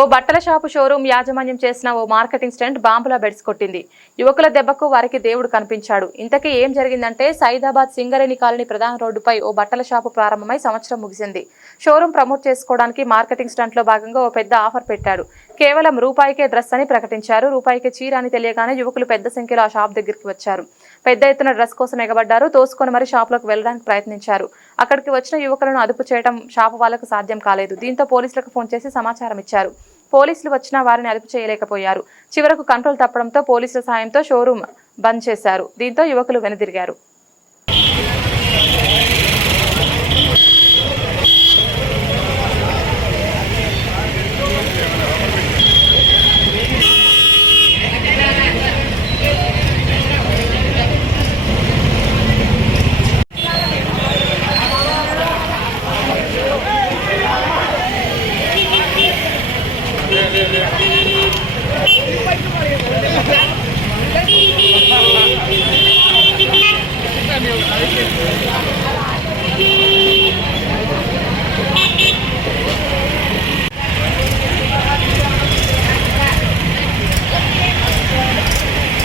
ఓ బట్టల shop showroom యాజమాన్యం చేసిన ఓ మార్కెటింగ్ స్టంట్ బాంబులా బెడిసి కొట్టింది. యువకుల దెబ్బకు వారికి దేవుడు కనిపించాడు. ఇంతకీ ఏం జరిగిందంటే సైదాబాద్ సింగరేణి కాలనీ ప్రధాన రోడ్డుపై ఓ బట్టల షాపు ప్రారంభమై సంవత్సరం ముగిసింది. షోరూం ప్రమోట్ చేసుకోవడానికి మార్కెటింగ్ స్టంట్ లో భాగంగా ఓ పెద్ద ఆఫర్ పెట్టాడు. కేవలం రూపాయికే డ్రెస్ అని ప్రకటించారు. రూపాయికే చీర అని తెలియగానే యువకులు పెద్ద సంఖ్యలో ఆ షాప్ దగ్గరికి వచ్చారు. పెద్ద ఎత్తున డ్రెస్ కోసం ఎగబడ్డారు. తోసుకొని మరి షాపులోకి వెళ్లడానికి ప్రయత్నించారు. అక్కడికి వచ్చిన యువకులను అదుపు చేయడం షాపు వాళ్లకు సాధ్యం కాలేదు. దీంతో పోలీసులకు ఫోన్ చేసి సమాచారం ఇచ్చారు. పోలీసులు వచ్చినా వారిని అదుపు చేయలేకపోయారు. చివరకు కంట్రోల్ తప్పడంతో పోలీసుల సాయంతో షోరూం బంద్ చేశారు. దీంతో యువకులు వెనుదిరిగారు.